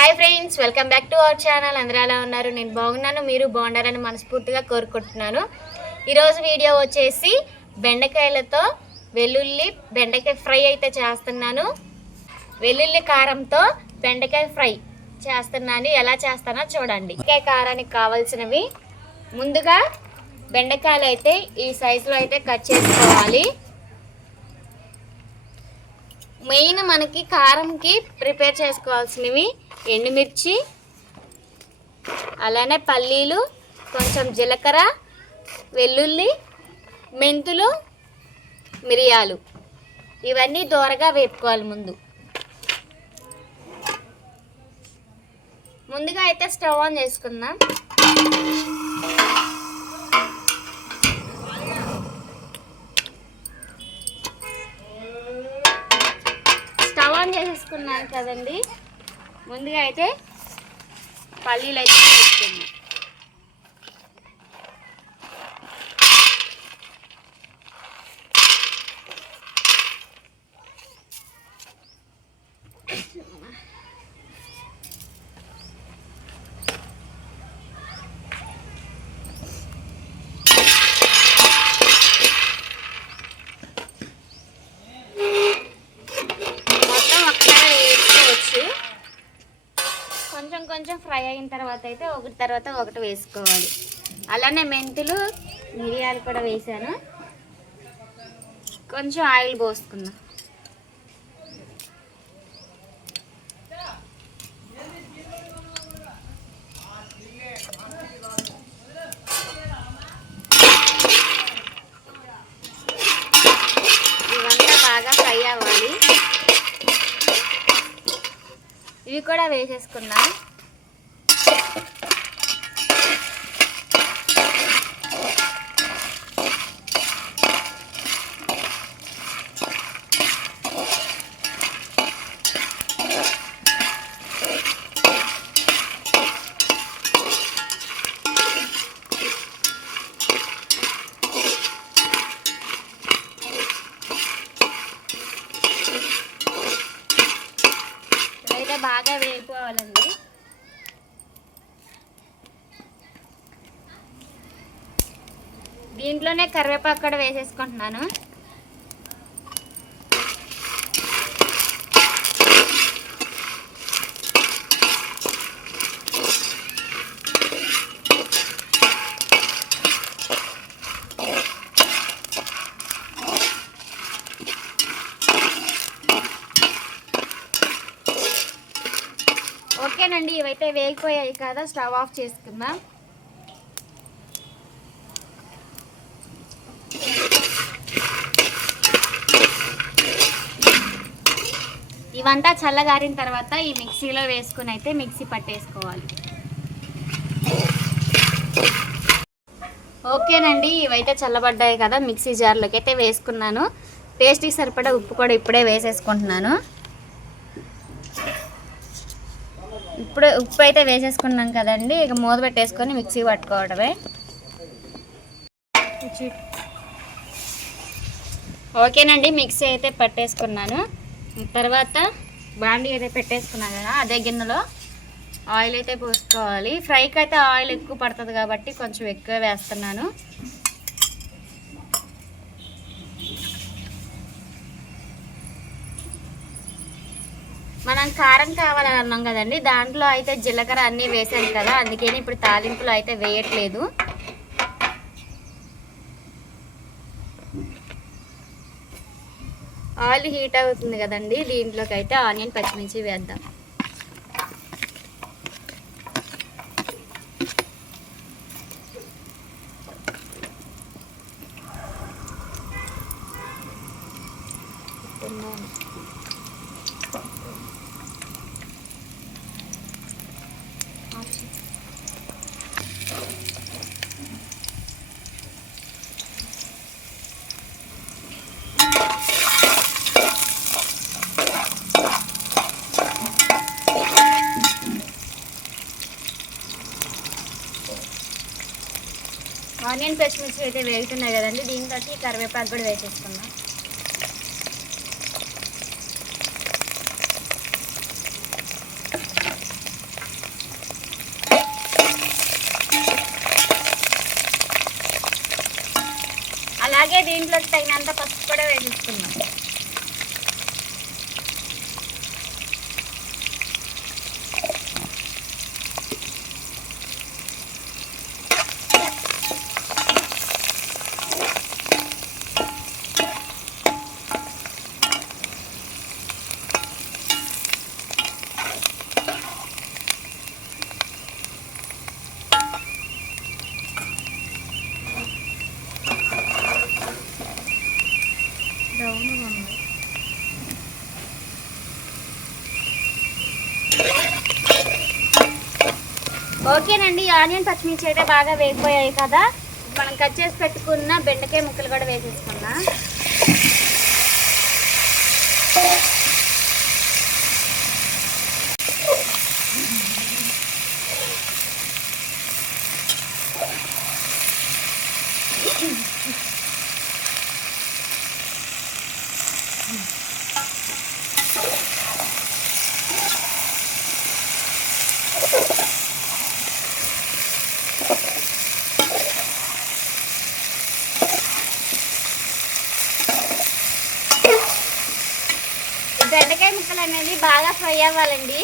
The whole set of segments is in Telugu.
Hi friends, welcome back to our channel. అందరూ ఎలా ఉన్నారు? నేను బాగున్నాను, మీరు బాగున్నారని మనస్ఫూర్తిగా కోరుకుంటున్నాను. ఈరోజు వీడియో వచ్చేసి బెండకాయలతో వెల్లుల్లి బెండకాయ ఫ్రై అయితే చేస్తున్నాను. వెల్లుల్లి కారంతో బెండకాయ ఫ్రై చేస్తున్నాను. ఎలా చేస్తానో చూడండి. బెండకాయ కారానికి కావాల్సినవి, ముందుగా బెండకాయలు అయితే ఈ సైజులో అయితే కట్ చేసుకోవాలి. మెయిన్ మనకి కారంకి ప్రిపేర్ చేసుకోవాల్సినవి ఎండుమిర్చి, అలానే పల్లీలు, కొంచెం జీలకర్ర, వెల్లుల్లి, మెంతులు, మిరియాలు. ఇవన్నీ దోరగా వేపుకోవాలి. ముందుగా అయితే స్టవ్ ఆన్ చేసుకుందాం. స్టవ్ ఆన్ చేసేసుకున్నాను కదండి. ముందుగా అయితే పల్లీలు అయితే వేసుకుందాం. కొంచెం ఫ్రై అయిన తర్వాత అయితే ఒకటి తర్వాత ఒకటి వేసుకోవాలి. అలానే మెంతులు, మిరియాలు కూడా వేసాను. కొంచెం ఆయిల్ పోసుకుందాం. ఇవంతా బాగా ఫ్రై అవ్వాలి. ఇవి కూడా వేసేసుకున్నాం. బాగా వేపుకోవాలండి. దీంట్లోనే కరివేపాకు కూడా వేసేసుకుంటున్నాను. ఓకేనండి, ఇవైతే వేగిపోయాయి కదా, స్టవ్ ఆఫ్ చేసుకుందాం. ఇవంతా చల్లగారిన తర్వాత ఈ మిక్సీలో వేసుకుని అయితే మిక్సీ పట్టేసుకోవాలి. ఓకేనండి, ఇవైతే చల్లబడ్డాయి కదా, మిక్సీ జార్లోకి అయితే వేసుకున్నాను. టేస్ట్కి సరిపడా ఉప్పు కూడా ఇప్పుడే వేసేసుకుంటున్నాను. ఇప్పుడు ఉప్పు అయితే వేసేసుకున్నాం కదండి, ఇక మూత పెట్టేసుకొని మిక్సీ పట్టుకోవడమే. ఓకేనండి, మిక్సీ అయితే పట్టేసుకున్నాను. తర్వాత బాండీ అయితే పెట్టేసుకున్నాను కదా, అదే గిన్నెలో ఆయిల్ అయితే పోసుకోవాలి. ఫ్రైకి అయితే ఆయిల్ ఎక్కువ పడుతుంది కాబట్టి కొంచెం ఎక్కువ వేస్తున్నాను. మనం కారం కావాలని అన్నాం కదండి, దాంట్లో అయితే జీలకర్ర అన్నీ వేసాను కదా, అందుకని ఇప్పుడు తాలింపులు అయితే వేయట్లేదు. ఆయిల్ హీట్ అవుతుంది కదండి, దీంట్లోకి అయితే ఆనియన్, పచ్చిమిర్చి వేద్దాం. ఆనియన్, పచ్చిమిర్చి అయితే వేగుతున్నాయి కదండి, దీంట్లోకి కరివేపాకు కూడా వేసేసుకుందాం. అలాగే దీంట్లోకి తగినంత పసుపు కూడా వేసేసుకున్నాం. ఓకేనండి, ఆనియన్ పచ్చిమిర్చి అయితే బాగా వేగిపోయాయి కదా. మనం కట్ చేసి పెట్టుకున్న బెండకాయ ముక్కలు కూడా వేసేసుకున్నా. బెండకాయ ముక్కలు అనేది బాగా ఫ్రై అవ్వాలండి.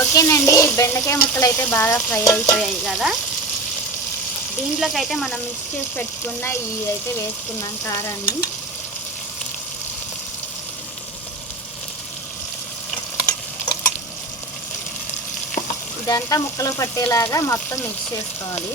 ఓకేనండి, బెండకాయ ముక్కలు అయితే బాగా ఫ్రై అయిపోయాయి కదా. దీంట్లోకి అయితే మనం మిక్స్ చేసి పెట్టుకున్న ఈ అయితే వేసుకున్నాం కారాన్ని. ఇదంతా ముక్కలు పట్టేలాగా మొత్తం మిక్స్ చేసుకోవాలి.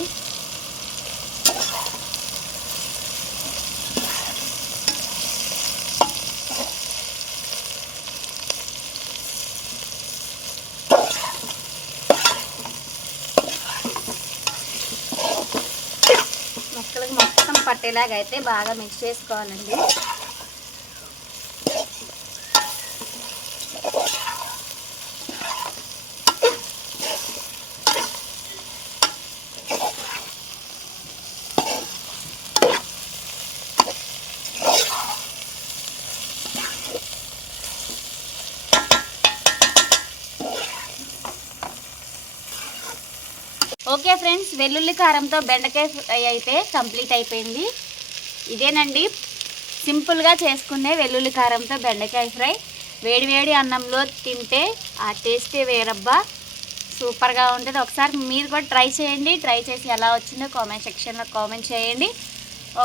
ముక్కలకు మొత్తం పట్టేలాగా అయితే బాగా మిక్స్ చేసుకోవాలండి. ఓకే ఫ్రెండ్స్, వెల్లుల్లి కారంతో బెండకాయ ఫ్రై అయితే కంప్లీట్ అయిపోయింది. ఇదేనండి సింపుల్గా చేసుకునే వెల్లుల్లి కారంతో బెండకాయ ఫ్రై. వేడివేడి అన్నంలో తింటే ఆ టేస్టే వేరబ్బా, సూపర్గా ఉంటుంది. ఒకసారి మీరు కూడా ట్రై చేయండి. ట్రై చేసి ఎలా వచ్చిందో కామెంట్ సెక్షన్లో కామెంట్ చేయండి.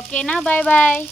ఓకేనా, బాయ్ బాయ్.